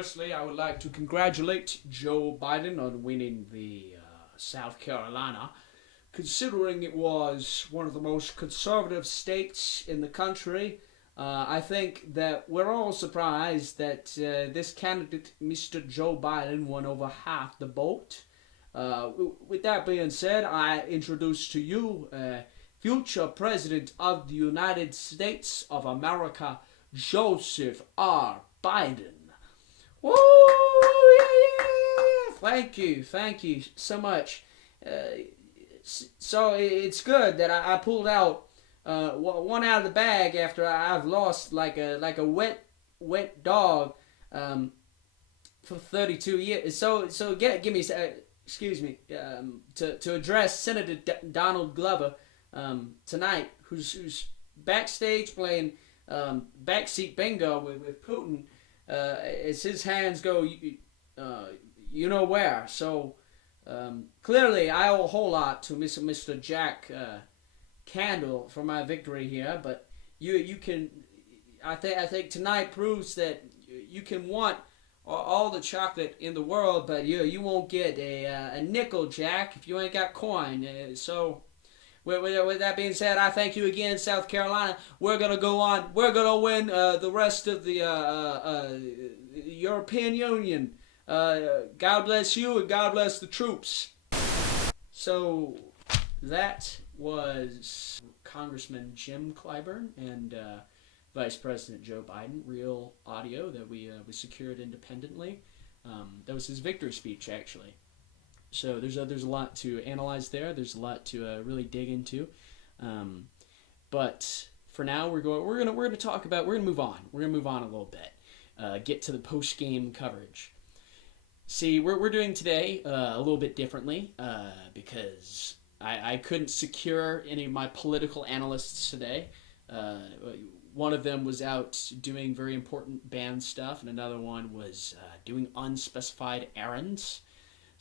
Firstly, I would like to congratulate Joe Biden on winning the South Carolina, considering it was one of the most conservative states in the country. I think that we're all surprised that this candidate, Mr. Joe Biden, won over half the vote. With that being said, I introduce to you future President of the United States of America, Joseph R. Biden. Woo! Yeah, yeah, yeah. Thank you so much. So it's good that I pulled out one out of the bag after I've lost like a wet dog for 32 years. So give me excuse me to address Senator Donald Glover tonight, who's backstage playing backseat bingo with Putin. As his hands go, you know where. So clearly, I owe a whole lot to Mr. Jack Candle for my victory here. But you can, I think tonight proves that you can want all the chocolate in the world, but you won't get a nickel, Jack, if you ain't got coin. So. With that being said, I thank you again, South Carolina. We're going to go on. We're going to win the rest of the European Union. God bless you and God bless the troops. So that was Congressman Jim Clyburn and Vice President Joe Biden. Real audio that we secured independently. That was his victory speech, actually. So there's a lot to analyze there. There's a lot to really dig into, but for now we're gonna move on. We're gonna move on a little bit. Get to the post game coverage. See, we're doing today a little bit differently because I couldn't secure any of my political analysts today. One of them was out doing very important band stuff, and another one was doing unspecified errands.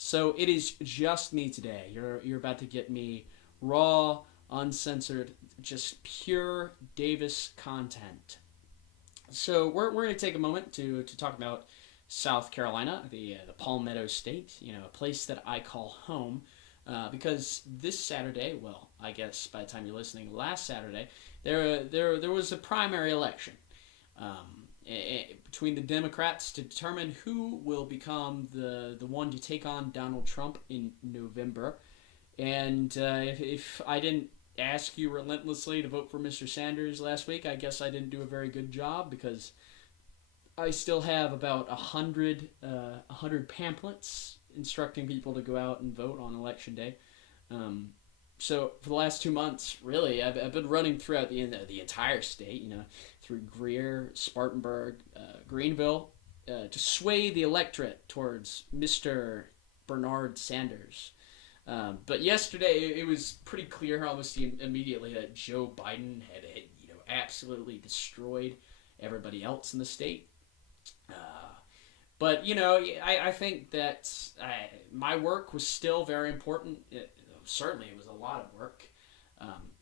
So it is just me today. You're about to get me raw, uncensored, just pure Davis content. So we're going to take a moment to talk about South Carolina, the Palmetto State, a place that I call home, because this Saturday, well, I guess by the time you're listening, last Saturday, there was a primary election. Between the Democrats to determine who will become the one to take on Donald Trump in November. And if I didn't ask you relentlessly to vote for Mr. Sanders last week, I guess I didn't do a very good job, because I still have about 100 pamphlets instructing people to go out and vote on Election Day. So for the last 2 months, really, I've been running throughout the entire state, through Greer, Spartanburg, Greenville, to sway the electorate towards Mr. Bernard Sanders. But yesterday, it was pretty clear almost immediately that Joe Biden had absolutely destroyed everybody else in the state. But I think that my work was still very important. Certainly, it was a lot of work.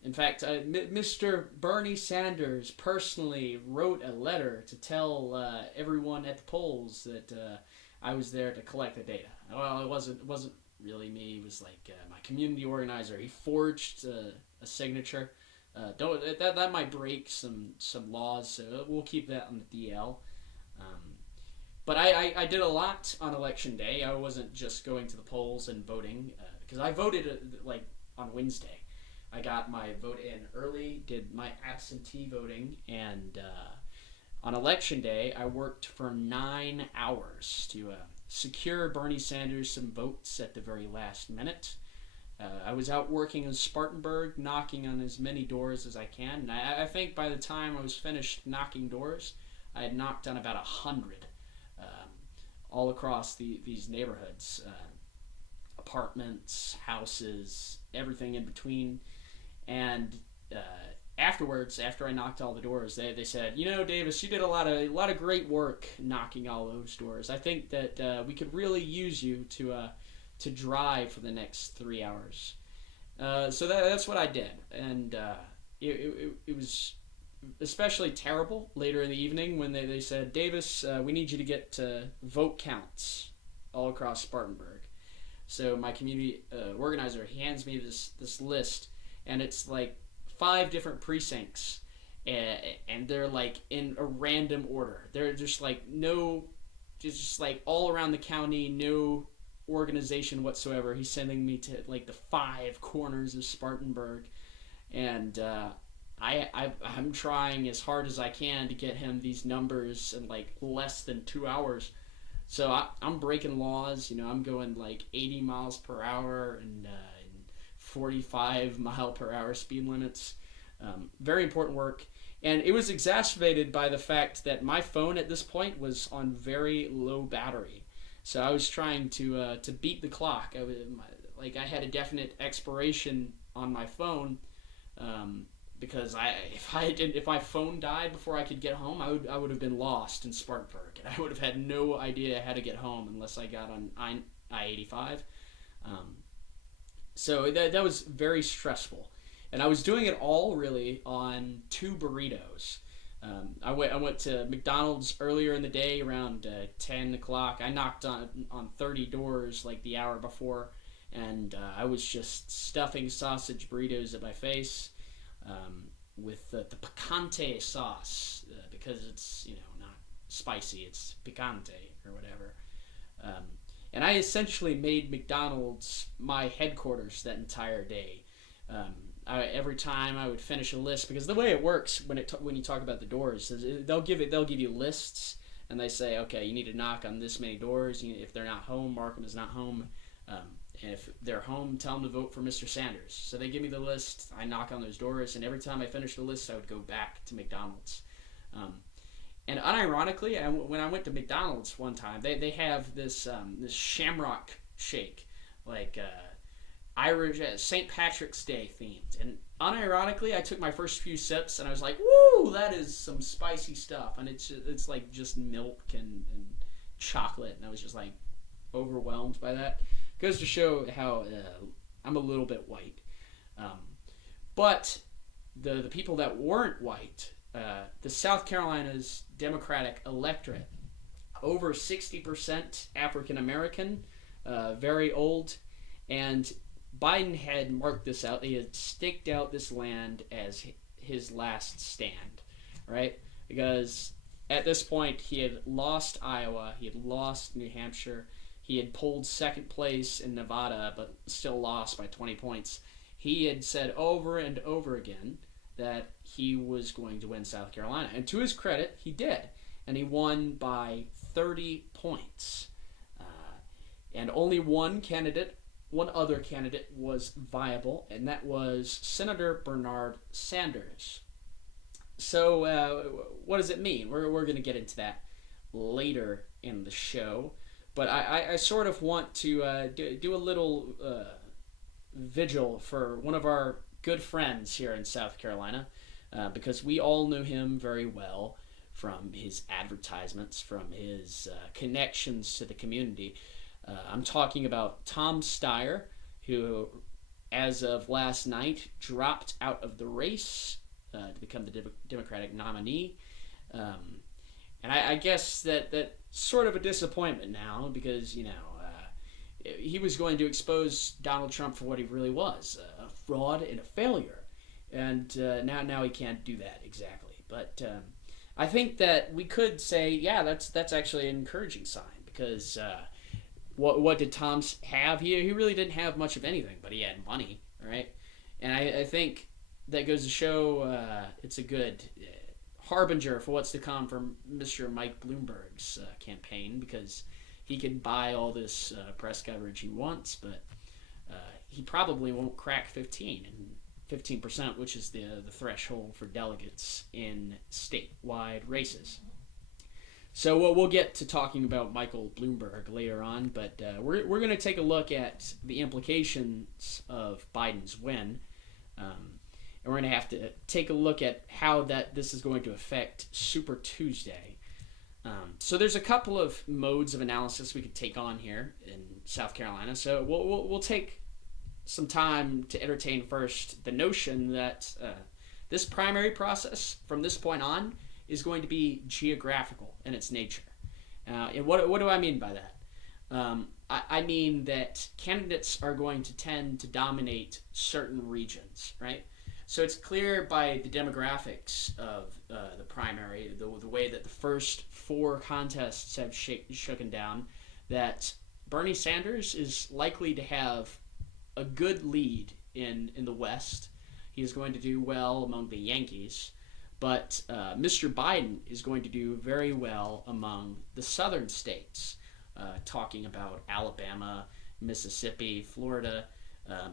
In fact, Mr. Bernie Sanders personally wrote a letter to tell everyone at the polls that I was there to collect the data. Well, it wasn't really me. It was like my community organizer. He forged a signature. That might break some laws, so we'll keep that on the DL. But I did a lot on Election Day. I wasn't just going to the polls and voting, because I voted on Wednesday. I got my vote in early, did my absentee voting, and on Election Day, I worked for 9 hours to secure Bernie Sanders some votes at the very last minute. I was out working in Spartanburg, knocking on as many doors as I can. And I think by the time I was finished knocking doors, I had knocked on about 100 all across these neighborhoods. Apartments, houses, everything in between. And afterwards, after I knocked all the doors, they said, Davis, you did a lot of great work knocking all those doors. I think that we could really use you to drive for the next 3 hours. So that's what I did, and it was especially terrible later in the evening when they said, Davis, we need you to get vote counts all across Spartanburg. So my community organizer, he hands me this list, and it's like 5 different precincts, and they're like in a random order. They're just like just like all around the county, no organization whatsoever. He's sending me to like the 5 corners of Spartanburg, and I'm trying as hard as I can to get him these numbers in like less than 2 hours. So I'm breaking laws. I'm going like 80 miles per hour and 45 mile per hour speed limits. Very important work. And it was exacerbated by the fact that my phone at this point was on very low battery. So I was trying to beat the clock. I had a definite expiration on my phone, because if my phone died before I could get home, I would have been lost in Spartanburg, and I would have had no idea how to get home unless I got on I-85. So that was very stressful. And I was doing it all really on 2 burritos. I went to McDonald's earlier in the day around 10 o'clock. I knocked on 30 doors like the hour before, and I was just stuffing sausage burritos at my face with the picante sauce, because it's not spicy, it's picante or whatever. And I essentially made McDonald's my headquarters that entire day. Every time I would finish a list, because the way it works when you talk about the doors is they'll give you lists, and they say, okay, you need to knock on this many doors. If they're not home, mark them as not home. And if they're home, tell them to vote for Mr. Sanders. So they give me the list, I knock on those doors, and every time I finished the list, I would go back to McDonald's. And unironically, when I went to McDonald's one time, they have this shamrock shake, like Irish St. Patrick's Day themed. And unironically, I took my first few sips, and I was like, woo, that is some spicy stuff. And it's like just milk and chocolate, and I was just like overwhelmed by that. Goes to show how I'm a little bit white. But the people that weren't white, the South Carolina's Democratic electorate, over 60% African American, very old, and Biden had marked this out. He had staked out this land as his last stand, right? Because at this point, he had lost Iowa, he had lost New Hampshire, he had pulled second place in Nevada, but still lost by 20 points. He had said over and over again that he was going to win South Carolina. And to his credit, he did. And he won by 30 points. And only one other candidate was viable, and that was Senator Bernard Sanders. So what does it mean? We're going to get into that later in the show. But I sort of want to do a little vigil for one of our good friends here in South Carolina, because we all knew him very well from his advertisements, from his connections to the community. I'm talking about Tom Steyer, who, as of last night, dropped out of the race to become the Democratic nominee. And I guess that sort of a disappointment now, because, he was going to expose Donald Trump for what he really was, a fraud and a failure. And now he can't do that exactly. But I think that we could say, yeah, that's actually an encouraging sign, because what did Tom have? He really didn't have much of anything, but he had money, right? And I think that goes to show it's a good harbinger for what's to come from Mr. Mike Bloomberg's campaign, because he can buy all this press coverage he wants, but he probably won't crack 15%, which is the threshold for delegates in statewide races. So we'll get to talking about Michael Bloomberg later on, but we're going to take a look at the implications of Biden's win, and we're going to have to take a look at how this is going to affect Super Tuesday. So there's a couple of modes of analysis we could take on here in South Carolina. So we'll take some time to entertain first the notion that This primary process from this point on is going to be geographical in its nature. And what do I mean by that? I mean that candidates are going to tend to dominate certain regions, right? So it's clear by the demographics of the primary, the way that the first four contests have shooken down, that Bernie Sanders is likely to have a good lead in the West. He is going to do well among the Yankees, but Mr. Biden is going to do very well among the southern states, talking about Alabama, Mississippi, Florida,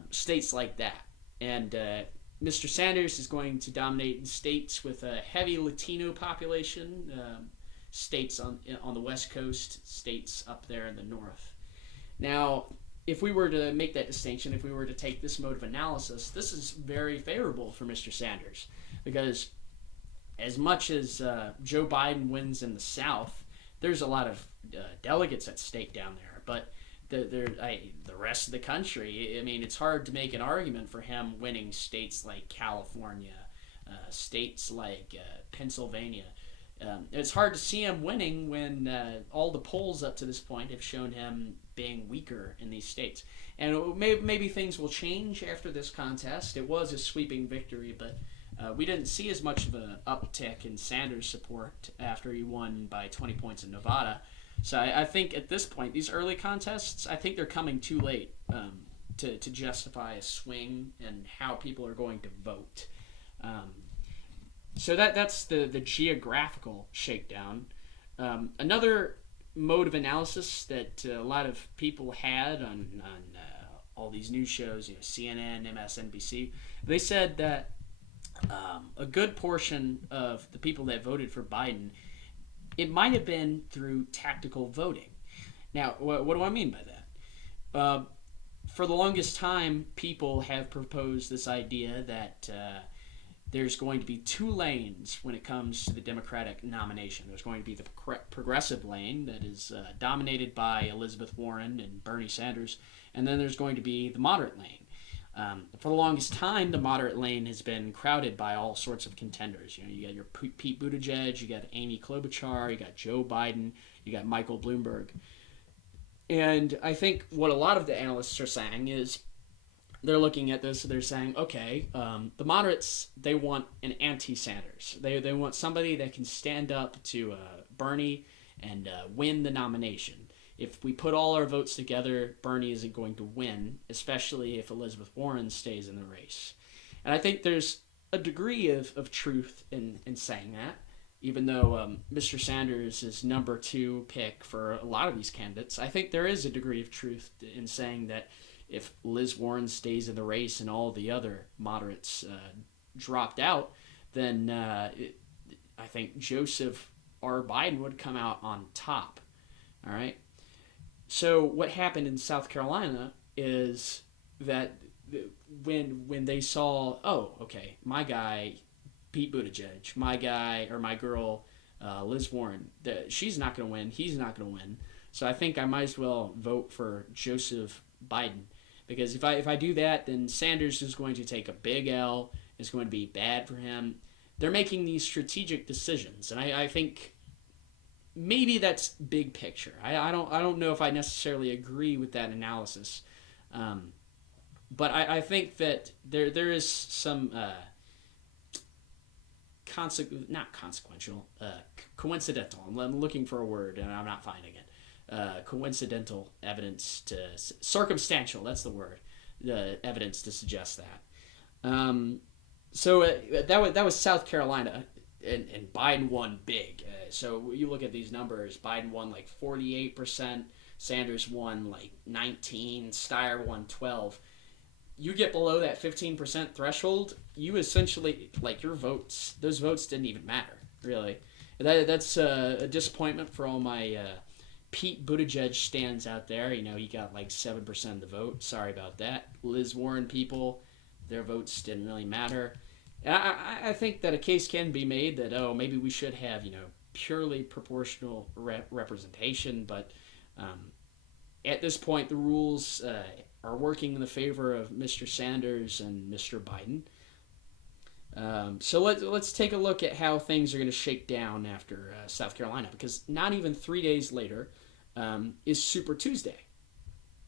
states like that. And Mr. Sanders is going to dominate in states with a heavy Latino population, states on the West Coast, states up there in the North. Now, if we were to make that distinction, if we were to take this mode of analysis, this is very favorable for Mr. Sanders, because as much as Joe Biden wins in the South, there's a lot of delegates at stake down there. But the rest of the country, I mean, it's hard to make an argument for him winning states like California, states like Pennsylvania. It's hard to see him winning when all the polls up to this point have shown him being weaker in these states. And maybe things will change after this contest. It was a sweeping victory, but we didn't see as much of an uptick in Sanders' support after he won by 20 points in Nevada. So I think at this point, these early contests, I think they're coming too late to justify a swing and how people are going to vote. So that's the geographical shakedown. Another mode of analysis that a lot of people had on all these news shows, CNN, MSNBC, they said that a good portion of the people that voted for Biden, it might have been through tactical voting. Now, what do I mean by that? For the longest time, people have proposed this idea that there's going to be two lanes when it comes to the Democratic nomination. There's going to be the progressive lane that is dominated by Elizabeth Warren and Bernie Sanders, and then there's going to be the moderate lane. For the longest time, the moderate lane has been crowded by all sorts of contenders. You got your Pete Buttigieg, you got Amy Klobuchar, you got Joe Biden, you got Michael Bloomberg. And I think what a lot of the analysts are saying is they're looking at this, they're saying, okay, the moderates, they want an anti-Sanders. They want somebody that can stand up to Bernie and win the nomination. If we put all our votes together, Bernie isn't going to win, especially if Elizabeth Warren stays in the race. And I think there's a degree of truth in saying that, even though Mr. Sanders is number 2 pick for a lot of these candidates. I think there is a degree of truth in saying that if Liz Warren stays in the race and all the other moderates dropped out, then I think Joseph R. Biden would come out on top. All right? So what happened in South Carolina is that when they saw, oh, okay, my guy, Pete Buttigieg, my guy or my girl, Liz Warren, she's not going to win, he's not going to win. So I think I might as well vote for Joseph Biden. Because if I do that, then Sanders is going to take a big L. It's going to be bad for him. They're making these strategic decisions, and I think maybe that's big picture. I don't know if I necessarily agree with that analysis, but I think that there is some coincidental. I'm looking for a word and I'm not finding it. Coincidental evidence circumstantial. That's the word. The evidence to suggest that. So that was South Carolina, and Biden won big. So you look at these numbers. Biden won like 48%. Sanders won like 19%. Steyer won 12%. You get below that 15% threshold, you essentially, like, your votes, those votes didn't even matter, really. That's a disappointment for all my Pete Buttigieg stands out there. He got like 7% of the vote. Sorry about that. Liz Warren people, their votes didn't really matter. I think that a case can be made that, maybe we should have, purely proportional representation, but at this point, the rules are working in the favor of Mr. Sanders and Mr. Biden. So let's take a look at how things are going to shake down after South Carolina, because not even 3 days later is Super Tuesday.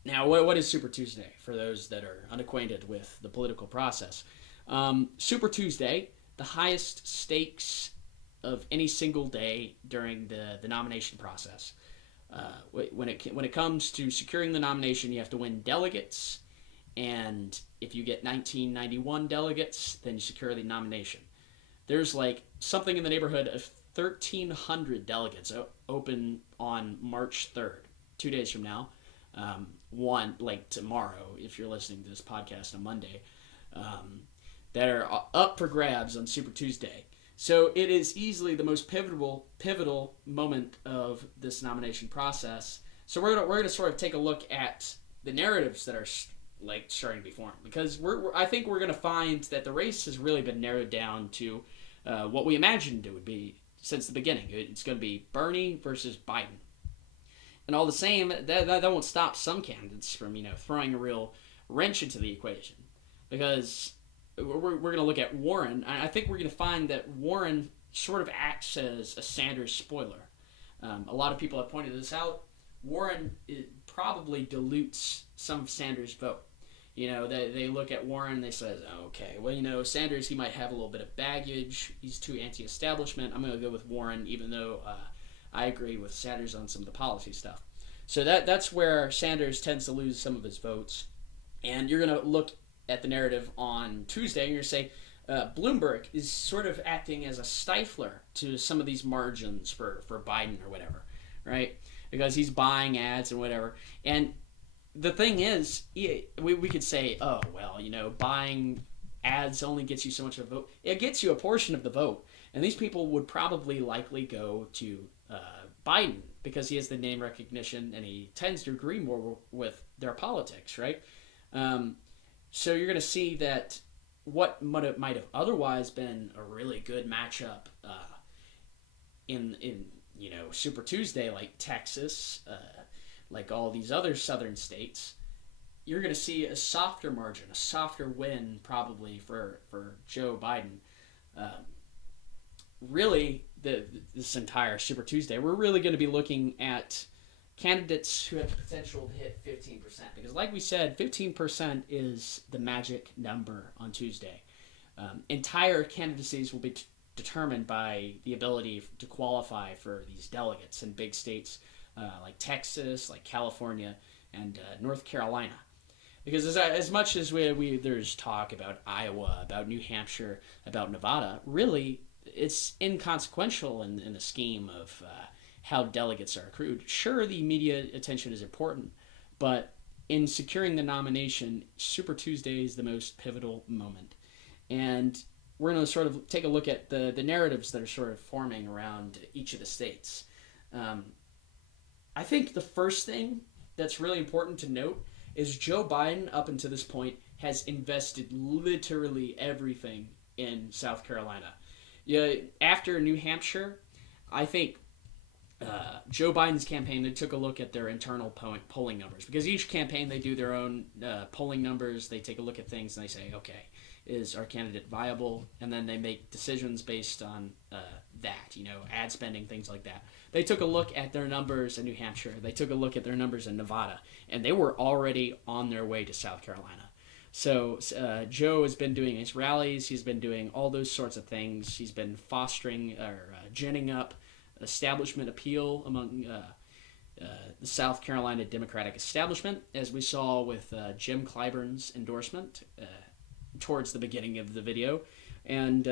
Now, what is Super Tuesday for those that are unacquainted with the political process? Super Tuesday, the highest stakes of any single day during the nomination process. When it comes to securing the nomination, you have to win delegates, and if you get 1991 delegates, then you secure the nomination. There's like something in the neighborhood of 1,300 delegates open on March 3rd, 2 days from now. One, like tomorrow, if you're listening to this podcast on Monday, that are up for grabs on Super Tuesday. So it is easily the most pivotal moment of this nomination process. So we're gonna sort of take a look at the narratives that are like starting to be formed, because I think we're gonna find that the race has really been narrowed down to what we imagined it would be since the beginning. It's going to be Bernie versus Biden, and all the same, that won't stop some candidates from throwing a real wrench into the equation, because we're going to look at Warren. I think we're going to find that Warren sort of acts as a Sanders spoiler. A lot of people have pointed this out. Warren probably dilutes some of Sanders' vote. They look at Warren and they say, okay, well, Sanders, he might have a little bit of baggage. He's too anti-establishment. I'm going to go with Warren, even though I agree with Sanders on some of the policy stuff. So that's where Sanders tends to lose some of his votes. And you're going to look at the narrative on Tuesday and you're going to say, Bloomberg is sort of acting as a stifler to some of these margins for Biden or whatever, right? Because he's buying ads and whatever. And the thing is, we could say, oh, well, buying ads only gets you so much of a vote. It gets you a portion of the vote. And these people would probably likely go to Biden because he has the name recognition and he tends to agree more with their politics, right? So you're going to see that what might have otherwise been a really good matchup in Super Tuesday, like Texas, like all these other southern states, you're going to see a softer margin, a softer win probably for Joe Biden. Really, this entire Super Tuesday, we're really going to be looking at candidates who have the potential to hit 15%. Because like we said, 15% is the magic number on Tuesday. Entire candidacies will be determined by the ability to qualify for these delegates in big states like Texas, like California, and North Carolina. Because as much as there's talk about Iowa, about New Hampshire, about Nevada, really it's inconsequential in the scheme of how delegates are accrued. Sure, the media attention is important, but in securing the nomination, Super Tuesday is the most pivotal moment. And we're going to sort of take a look at the narratives that are sort of forming around each of the states. I think the first thing that's really important to note is Joe Biden, up until this point, has invested literally everything in South Carolina. Yeah, after New Hampshire, I think Joe Biden's campaign, they took a look at their internal polling numbers, because each campaign they do their own polling numbers. They take a look at things and they say, okay, is our candidate viable? And then they make decisions based on that, ad spending, things like that. They took a look at their numbers in New Hampshire. They took a look at their numbers in Nevada, and they were already on their way to South Carolina. So Joe has been doing his rallies. He's been doing all those sorts of things. He's been fostering or ginning up establishment appeal among the South Carolina Democratic establishment, as we saw with Jim Clyburn's endorsement towards the beginning of the video. And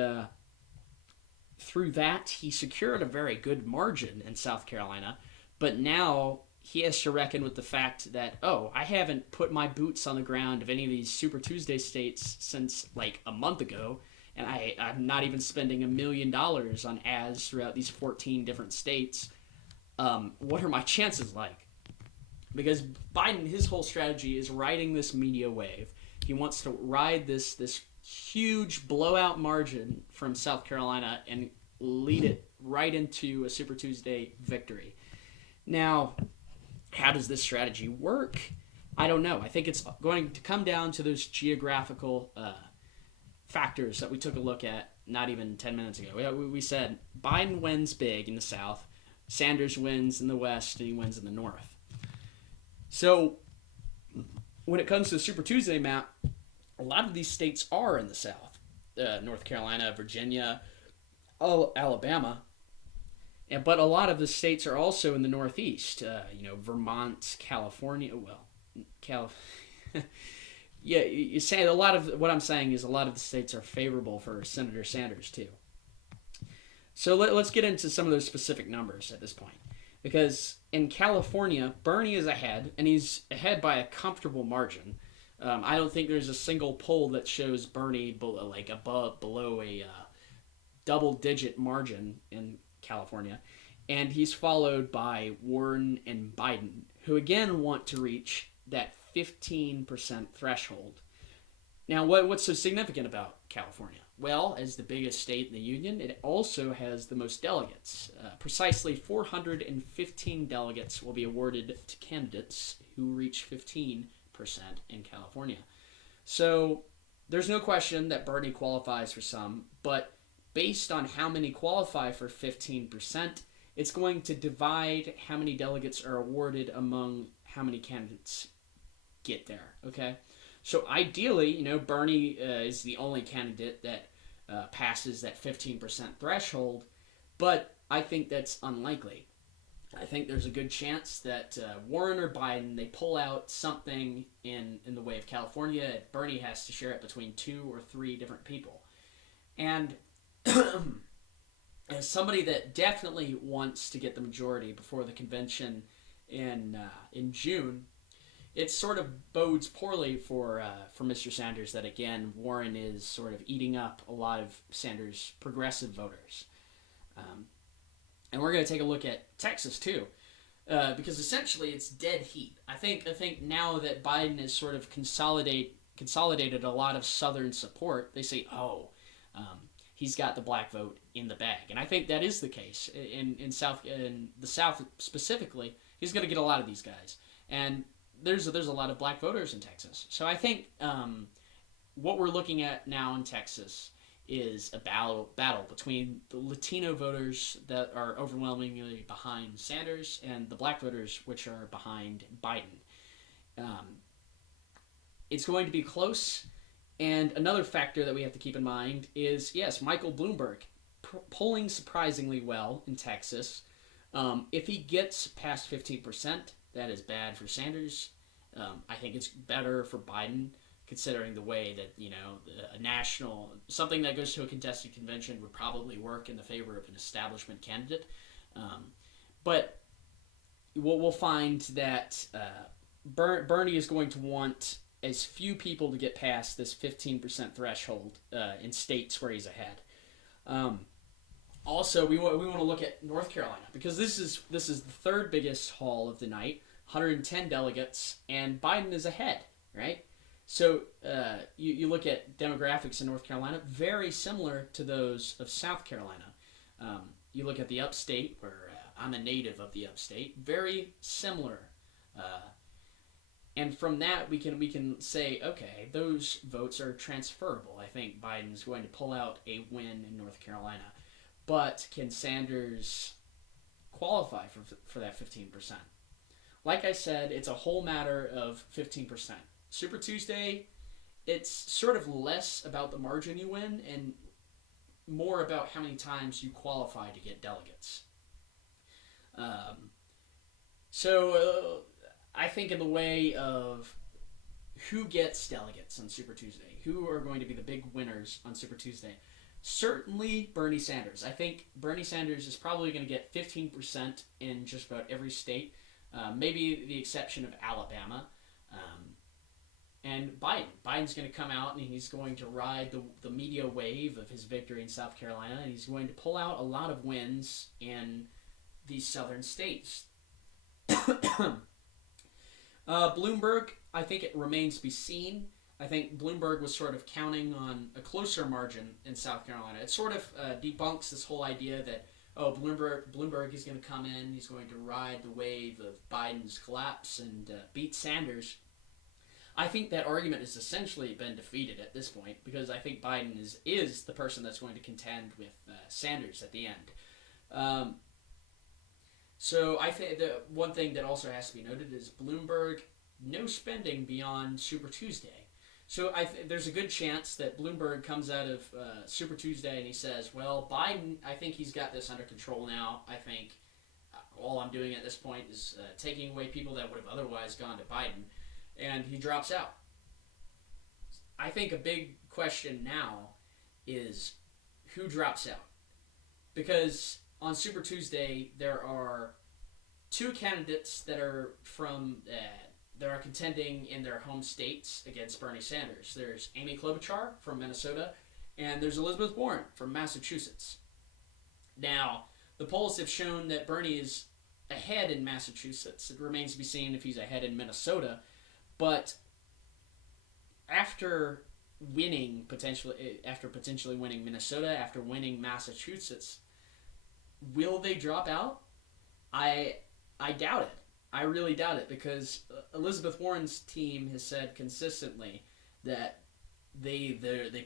through that, he secured a very good margin in South Carolina. But now he has to reckon with the fact that, I haven't put my boots on the ground of any of these Super Tuesday states since like a month ago. And I'm not even spending $1 million on ads throughout these 14 different states. What are my chances like? Because Biden, his whole strategy is riding this media wave. He wants to ride this huge blowout margin from South Carolina and lead it right into a Super Tuesday victory. Now, how does this strategy work? I don't know. I think it's going to come down to those geographical factors that we took a look at not even 10 minutes ago. We said Biden wins big in the South, Sanders wins in the West, and he wins in the North. So when it comes to the Super Tuesday map, a lot of these states are in the South. North Carolina, Virginia, Alabama. But a lot of the states are also in the Northeast. Vermont, California. Well, yeah, you say a lot of what I'm saying is a lot of the states are favorable for Senator Sanders too. So let's get into some of those specific numbers at this point, because in California, Bernie is ahead, and he's ahead by a comfortable margin. I don't think there's a single poll that shows Bernie below a double-digit margin in California, and he's followed by Warren and Biden, who again want to reach that 15% threshold. Now, what's so significant about California? Well, as the biggest state in the union, it also has the most delegates. Precisely 415 delegates will be awarded to candidates who reach 15% in California. So there's no question that Bernie qualifies for some, but based on how many qualify for 15%, it's going to divide how many delegates are awarded among how many candidates get there, okay? So ideally, Bernie is the only candidate that passes that 15% threshold, but I think that's unlikely. I think there's a good chance that Warren or Biden, they pull out something in the way of California. Bernie has to share it between 2 or 3 different people. And as somebody that definitely wants to get the majority before the convention in June, it sort of bodes poorly for Mr. Sanders that, again, Warren is sort of eating up a lot of Sanders' progressive voters. And we're going to take a look at Texas, too, because essentially it's dead heat. I think now that Biden has sort of consolidated a lot of Southern support, they say, he's got the black vote in the bag. And I think that is the case. In the South specifically, he's going to get a lot of these guys. And there's a lot of black voters in Texas. So I think what we're looking at now in Texas is a battle between the Latino voters that are overwhelmingly behind Sanders and the black voters which are behind Biden. It's going to be close. And another factor that we have to keep in mind is, yes, Michael Bloomberg polling surprisingly well in Texas. If he gets past 15%, that is bad for Sanders. I think it's better for Biden, considering the way that, a national, something that goes to a contested convention would probably work in the favor of an establishment candidate. But we'll find that Bernie is going to want as few people to get past this 15% threshold in states where he's ahead. Also, we want to look at North Carolina, because this is the third biggest haul of the night, 110 delegates, and Biden is ahead, right? So you look at demographics in North Carolina, very similar to those of South Carolina. You look at the upstate, where I'm a native of the upstate, very similar. And from that, we can say, okay, those votes are transferable. I think Biden's going to pull out a win in North Carolina. But can Sanders qualify for that 15%? Like I said, it's a whole matter of 15%. Super Tuesday, it's sort of less about the margin you win and more about how many times you qualify to get delegates. I think in the way of who gets delegates on Super Tuesday, who are going to be the big winners on Super Tuesday, certainly Bernie Sanders. I think Bernie Sanders is probably going to get 15% in just about every state, maybe the exception of Alabama. And Biden's going to come out and he's going to ride the media wave of his victory in South Carolina, and he's going to pull out a lot of wins in these southern states. Bloomberg, I think it remains to be seen. I think Bloomberg was sort of counting on a closer margin in South Carolina. It sort of debunks this whole idea that, Bloomberg is going to come in, he's going to ride the wave of Biden's collapse and beat Sanders. I think that argument has essentially been defeated at this point because I think Biden is the person that's going to contend with Sanders at the end. Um, so I think the one thing that also has to be noted is Bloomberg no spending beyond Super Tuesday. So there's a good chance that Bloomberg comes out of Super Tuesday and he says, "Well, Biden, I think he's got this under control now. I think all I'm doing at this point is taking away people that would have otherwise gone to Biden," and he drops out. I think a big question now is who drops out, because on Super Tuesday there are two candidates that are that are contending in their home states against Bernie Sanders. There's Amy Klobuchar from Minnesota, and there's Elizabeth Warren from Massachusetts. Now, the polls have shown that Bernie is ahead in Massachusetts. It remains to be seen if he's ahead in Minnesota, but after potentially winning Minnesota, after winning Massachusetts, will they drop out? I doubt it. I really doubt it, because Elizabeth Warren's team has said consistently that they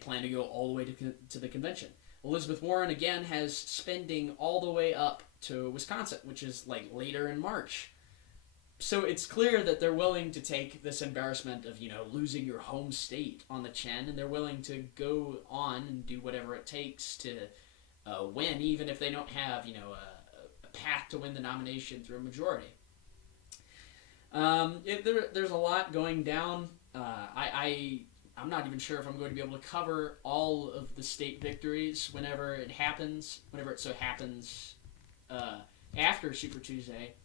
plan to go all the way to the convention. Elizabeth Warren again has spending all the way up to Wisconsin, which is like later in March. So it's clear that they're willing to take this embarrassment of losing your home state on the chin, and they're willing to go on and do whatever it takes to win, even if they don't have a path to win the nomination through a majority. There's a lot going down. I'm not even sure if I'm going to be able to cover all of the state victories whenever it so happens after Super Tuesday.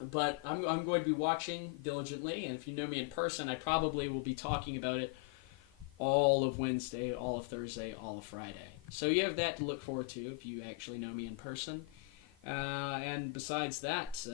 But I'm going to be watching diligently, and if you know me in person, I probably will be talking about it all of Wednesday, all of Thursday, all of Friday. So you have that to look forward to if you actually know me in person. And besides that,